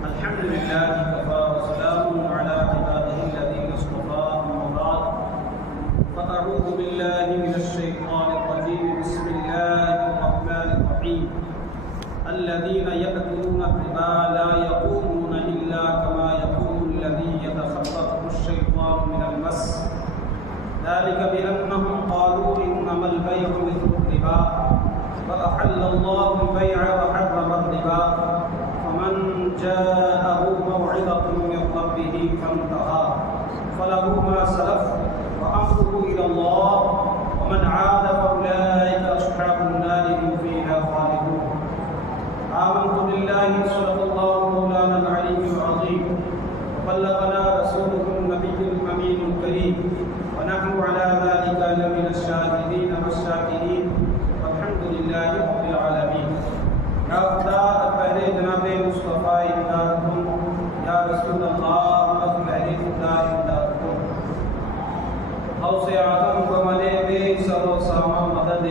الحمد لله كفى وسلام على عباده الذين اصطفى أما بعد فأعوذ بالله من الشيطان الرجيم بسم الله الرحمن الرحيم الذين يأكلون الربا لا يقومون إلا كما يقوم الذي يتخبطه الشيطان من المس ذلك بأنهم قالوا إنما البيع مثل الربا فأحل الله البيع وحرم الربا فمن جاءه موعظة من ربه فانتهى فله ما سلف وأمره إلى الله ومن عاد فأولئك أصحاب النار هم فيها خالدون آمنت بالله صدق الله مولانا العلي العظيم وبلغنا رسوله النبي الأمين الكريم ونحن على ذلك لمن الشاهدين والشاكرين والحمد لله رب العالمين یا خدا پہلے جناب مصطفیٰ امداد کن یا رسول اللہ از پہلے خدا امداد کن غوث اعظم کو ملے بے سر و ساما مدد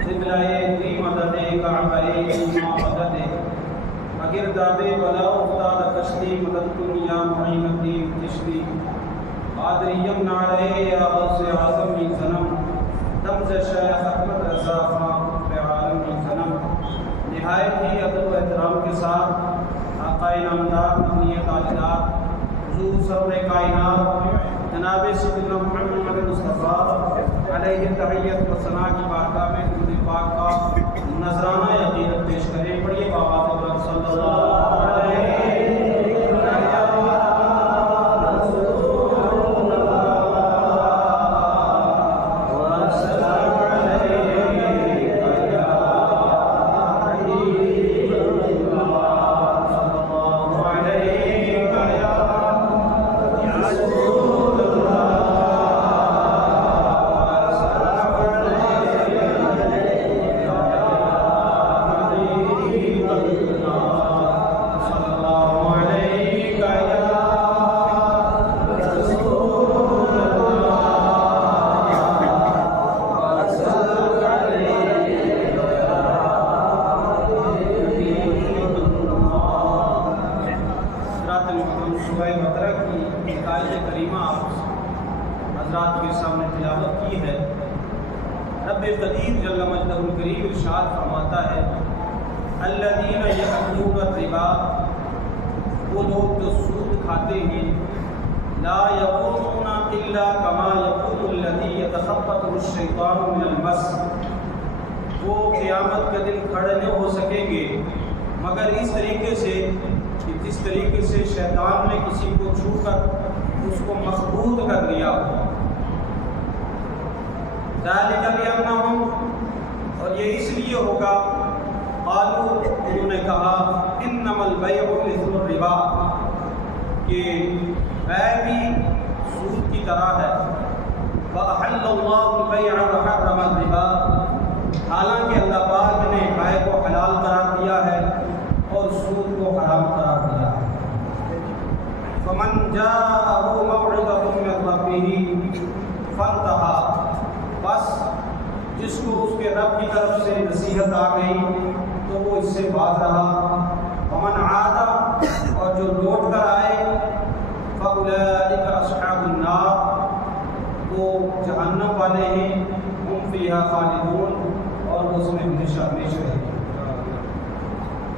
قبلۂ کی مدد کعبہ ایما مدد اگر دادے بلا افتاد کشتی مدد کن یا معین الدین کشتی قادریم نعرے یا غوث اعظم می ظلم دمز شیخ احمد رضا خان پہ عالم می ظلم نہایت ہی ادب و احترام کے ساتھ آقا نامدار مدنی تاجدار حضور سرور کائنات جناب سیدنا محمد مصطفیٰ علیہ تحیت و ثنا کی بارگاہ میں درود پاک کا نذرانہ عقیدت پیش کریں پڑھیے بابا اکرم صلی اللہ علیہ وہ قیامت کے دن کھڑے نہیں ہو سکیں گے مگر اس طریقے سے کہ جس طریقے سے شیطان نے کسی کو چھو کر اس کو مخبوط کر دیا ہو ذالک بأنہم اور یہ اس لیے ہوگا قالوا انہوں نے کہا انما البیع مثل الربا کہ بیع بھی سود کی طرح ہے وَأَحَلَّ اللَّهُ الْبَيْعَ وَحَرَّمَ الرِّبَا حالانکہ اللہ پاک نے بیع کو حلال قرار دیا ہے اور سود کو حرام قرار دیا ہے فَمَنْ جَاءَهُ مَوْعِظَةٌ مِّن رَّبِّهِ فَانْتَهَى بس جس کو اس کے رب کی طرف سے نصیحت آ گئی تو وہ اس سے باز رہا وَمَنْ عَادَ اور جو لوٹ کر آئے فَأُولَئِكَ أَصْحَابُ النَّارِ وہ جہنم والے ہیں ہم فیہا خالدون اور اس میں ہمیشہ ہمیشہ رہیں گے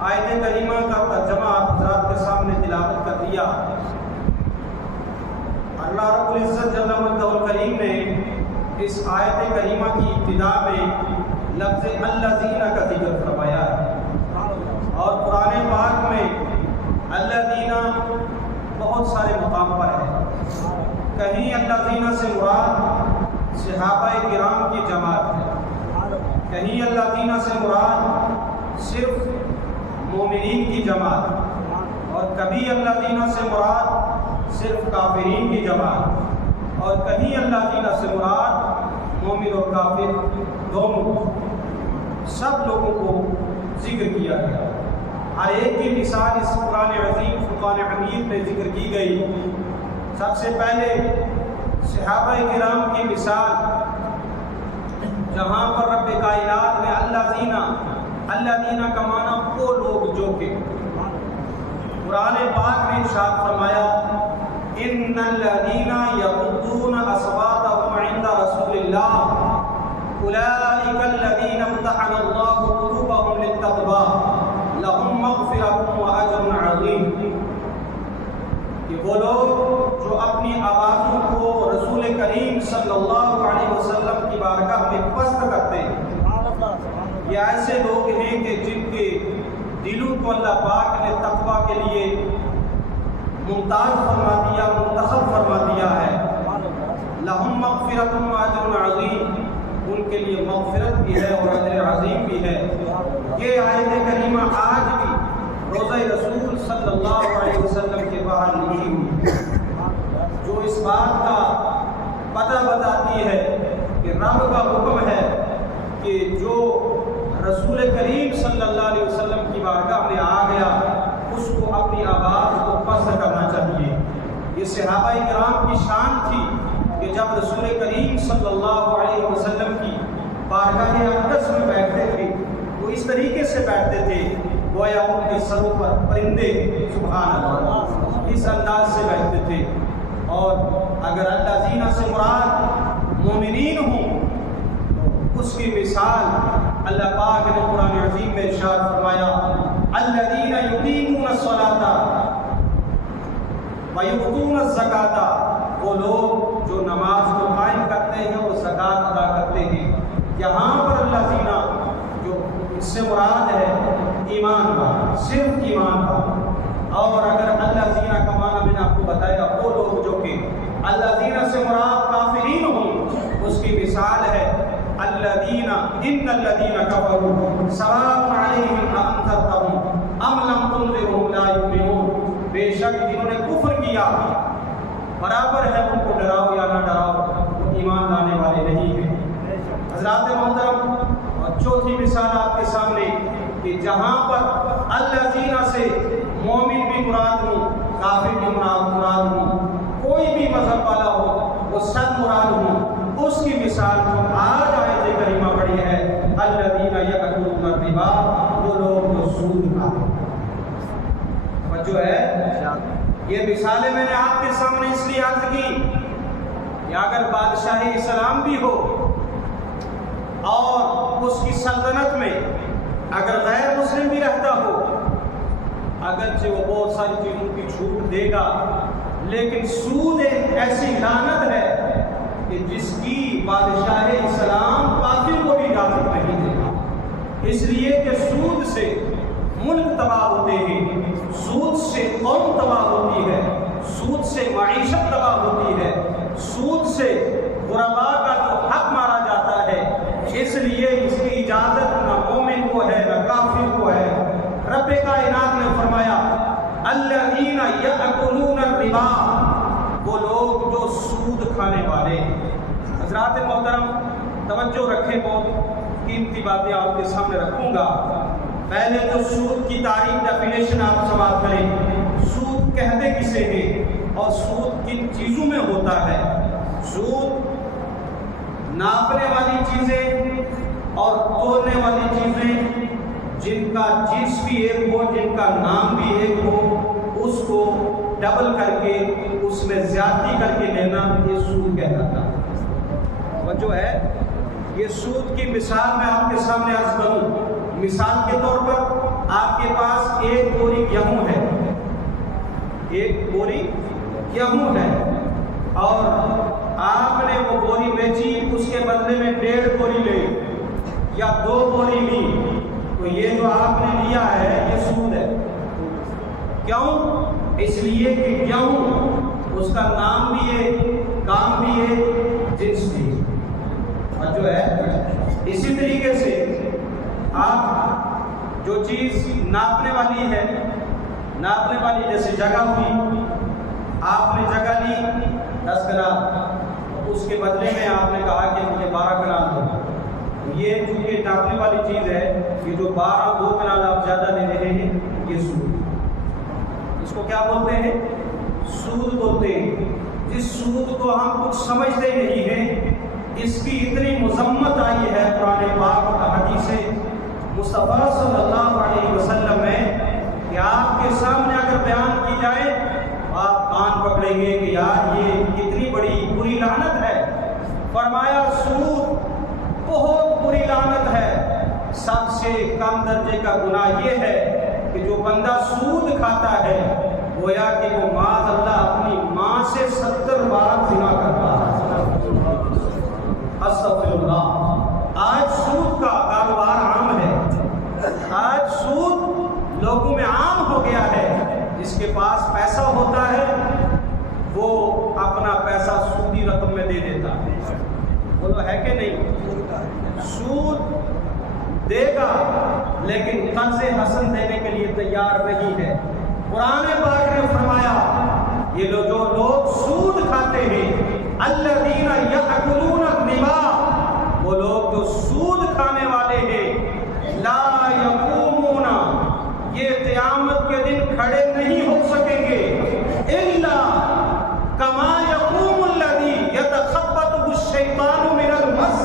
آیت کریمہ کا ترجمہ آپ حضرات کے سامنے تلاوت کر دیا اللہ رب العزت جل مجدہ الکریم نے اس آیت کریمہ کی ابتدا میں لفظ الذین کا ذکر فرمایا ہے اور قرآن پاک میں الذین بہت سارے مقام پر ہے کہیں الذین سے مراد صحابہ کرام کی جماعت ہے کہیں الذین سے مراد صرف مومنین کی جماعت اور کبھی الذین سے مراد صرف کافرین کی جماعت اور کہیں الذین سے مراد مومن اور کافر دونوں سب لوگوں کو ذکر کیا گیا ہر ایک کی مثال اس قرآن عظیم فرقان حمید میں ذکر کی گئی سب سے پہلے صحابہ کرام کی مثال جہاں پر رب کائنات نے الذین کا معنی وہ لوگ جو جو کہ قرآن پاک نے ارشاد فرمایا ان الذین یغضون اصواتهم عند رسول اللہ اولئک الذین امتحن اللہ قلوبهم للتقوی لهم مغفرۃ واجر عظیم، کہ وہ لوگ جو اپنی آوازوں کو رسول کریم صلی اللہ علیہ وسلم کی بارگاہ میں پست کرتے ہیں، یہ ایسے لوگ ہیں کہ جن کے دلوں کو اللہ پاک نے تقویٰ کے لیے ممتاز فرما دیا، منتخب فرما دیا ہے۔ لہم مغفرۃ واجر عظیم، ان کے لیے مغفرت بھی ہے اور اجر عظیم بھی ہے۔ یہ آیت کریمہ آج بھی روضہ رسول صلی اللہ علیہ وسلم کے باہر لکھی ہوئی جو اس بات کا پتہ بتاتی ہے کہ رب کا حکم ہے کہ جو رسول کریم صلی اللہ علیہ وسلم کی بارگاہ میں آ گیا اس کو اپنی آواز کو پست کرنا چاہیے۔ یہ صحابہ کرام کی شان تھی کہ جب رسول کریم صلی اللہ علیہ وسلم کی بارگاہ اقدس میں بیٹھتے تھے وہ اس طریقے سے بیٹھتے تھے گویا ان کے سروں پر پرندے سبحان اللہ اس انداز سے بیٹھتے تھے۔ اور اگر اللہ زینہ سے مراد مومنین ہوں اس کی مثال اللہ پاک نے قرآن عظیم میں ارشاد فرمایا الذین یقیمون الصلاۃ ویؤتون الزکاۃ، وہ لوگ جو نماز کو قائم کرتے ہیں اور زکوٰۃ ادا کرتے ہیں۔ یہاں پر اللہ زینہ جو اس سے مراد ہے ایمان کا، صرف ایمان کا۔ اور اگر اللہ زینہ کا معنی میں نے آپ کو بتایا وہ لوگ جو کہ اللہ زینہ سے مراد کافرین ہوں اس کی مثال ہے الذین ان الذین کفروا سواء علیہم انذرتہم ام لم تنذرہم لا یؤمنون، بے شک جنہوں نے کفر کیا برابر ہے ان کو ڈراؤ یا نہ ڈراؤ وہ ایمان لانے والے نہیں ہیں۔ حضرات محترم، اور چوتھی مثال آپ کے سامنے کہ جہاں پر اللہ زینہ سے مومن بھی مراد ہوں، کافر بھی مراد ہوں، کوئی بھی مذہب والا ہو وہ سب مراد ہوں، اس کی مثال جو آج آیت کریمہ پڑھی ہے الذین یأکلون الربا، وہ لوگ جو سود کھاتے ہیں۔ توجہ ہے، یہ مثالیں میں نے آپ کے سامنے اس لیے عرض کی کہ اگر بادشاہ اسلام بھی ہو اور اس کی سلطنت میں اگر غیر مسلم بھی رہتا ہو، اگرچہ وہ بہت ساری چیزوں کی چھوٹ دے گا لیکن سود ایک ایسی لعنت ہے کہ جس کی بادشاہ اسلام کافر کو بھی اجازت نہیں دے گا، اس لیے کہ سود سے ملک تباہ ہوتے ہیں، سود سے قوم تباہ ہوتی ہے، سود سے معیشت تباہ ہوتی ہے، سود سے غرباء کا جو حق مارا جاتا ہے، اس لیے اس کی اجازت نہ مومن کو ہے نہ کافر کو ہے۔ رب کائنات نے فرمایا الذین یأکلون الربا، وہ لوگ جو سود کھانے والے۔ حضرات محترم توجہ رکھیں، بہت قیمتی باتیں آپ کے سامنے رکھوں گا۔ پہلے تو سود کی تعریف ڈیفینیشن آپ سماعت کریں، سود کہتے کسے ہیں اور سود کن چیزوں میں ہوتا ہے۔ سود ناپنے والی چیزیں اور تولنے والی چیزیں جن کا جنس بھی ایک ہو، جن کا نام بھی ایک ہو، اس کو ڈبل کر کے اس میں زیادتی کر کے لینا، یہ سود کہلاتا ہے۔ جو ہے یہ سود کی مثال میں آپ کے سامنے عرض کروں، مثال کے طور پر آپ کے پاس ایک بوری گیہوں ہے، ایک بوری گیہوں ہے اور آپ نے وہ بوری بیچی، اس کے بدلے میں 1.5 بوری لی یا 2 بوری لی، تو یہ جو آپ نے لیا ہے یہ سود ہے۔ کیوں؟ اس لیے کہ گیہوں اس کا نام بھی ہے، کام بھی ہے، جنس بھی ہے۔ اور جو ہے اسی طریقے سے آپ جو چیز ناپنے والی ہے، ناپنے والی جیسے جگہ ہوئی، آپ نے جگہ لی 10 کنال، اس کے بدلے میں آپ نے کہا کہ مجھے 12 کنال دو، یہ چونکہ ناپنے والی چیز ہے، یہ جو 2 کنال آپ زیادہ لے رہے ہیں یہ سود، اس کو کیا بولتے ہیں؟ سود بولتے ہیں۔ جس سود کو ہم کچھ سمجھتے نہیں ہیں، اس کی اتنی مذمت آئی ہے قرآن پاک اور حدیث مصطفیٰ صلی اللہ علیہ وسلم میں یار یہ کتنی بڑی بری لعنت ہے. فرمایا سود بہت بری لعنت ہے. سب سے کم درجے کا گناہ یہ ہے کہ جو بندہ سود کھاتا ہے گویا کہ وہ معاذ اللہ اپنی ماں سے 70 بار زنا کرتا ہے. استغفر اللہ. آج سود کا کاروبار عام ہے. آج سود لوگوں میں عام ہو گیا ہے. جس کے پاس پیسہ ہوتا ہے وہ اپنا پیسہ سودی رقم میں دے دیتا ہے. بولو ہے کہ نہیں؟ سود دے گا لیکن قرض حسن دینے کے لیے تیار نہیں ہے. قرآن پاک نے فرمایا یہ جو لوگ سود کھاتے ہیں الذین یأکلون الربا، وہ لوگ جو سود کھانے والے ہیں لا یقومون، یہ قیامت کے دن کھڑے نہیں ہو سکیں گے الا کما یقوم الذی یتخبطہ الشیطان من المس،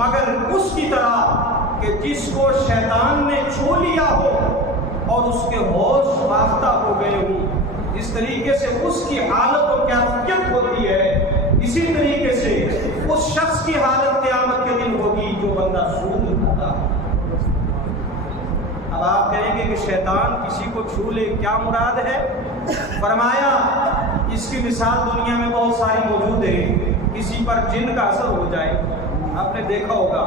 مگر اس کی طرح کہ جس کو شیطان نے چھو لیا ہو اور اس کے ہوش باختہ ہو گئے ہوں. اس طریقے سے اس کی حالت و کیفیت ہوتی ہے، اسی طریقے سے اس شخص کی حالت قیامت کے دن ہوگی جو بندہ سود کھاتا ہے. اب آپ کہیں گے کہ شیطان کسی کو چھو لے، کیا مراد ہے؟ فرمایا اس کی مثال دنیا میں بہت ساری موجود ہے. کسی پر جن کا اثر ہو جائے، آپ نے دیکھا ہوگا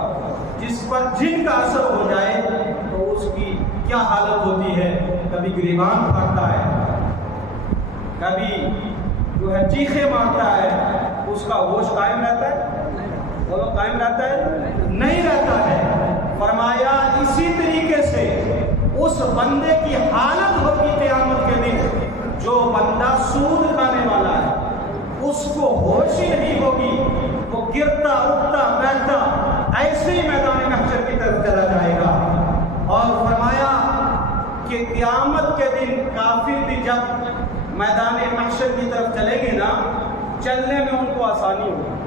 جس پر جن کا اثر ہو جائے تو اس کی کیا حالت ہوتی ہے. کبھی گریبان پھاڑتا ہے، کبھی جو ہے چیخے مارتا ہے. اس کا ہوش قائم رہتا ہے؟ بولو قائم رہتا ہے؟ نہیں رہتا ہے. فرمایا اسی طریقے سے اس بندے کی حالت ہوگی قیامت کے دن جو بندہ سود کھانے والا ہے. اس کو ہوش ہی نہیں ہوگی، وہ گرتا اٹھتا بیٹھتا ایسے ہی میدان محشر کی طرف چلا جائے گا. اور فرمایا کہ قیامت کے دن کافر بھی جب میدان محشر کی طرف چلیں گے نا، چلنے میں ان کو آسانی ہوگی.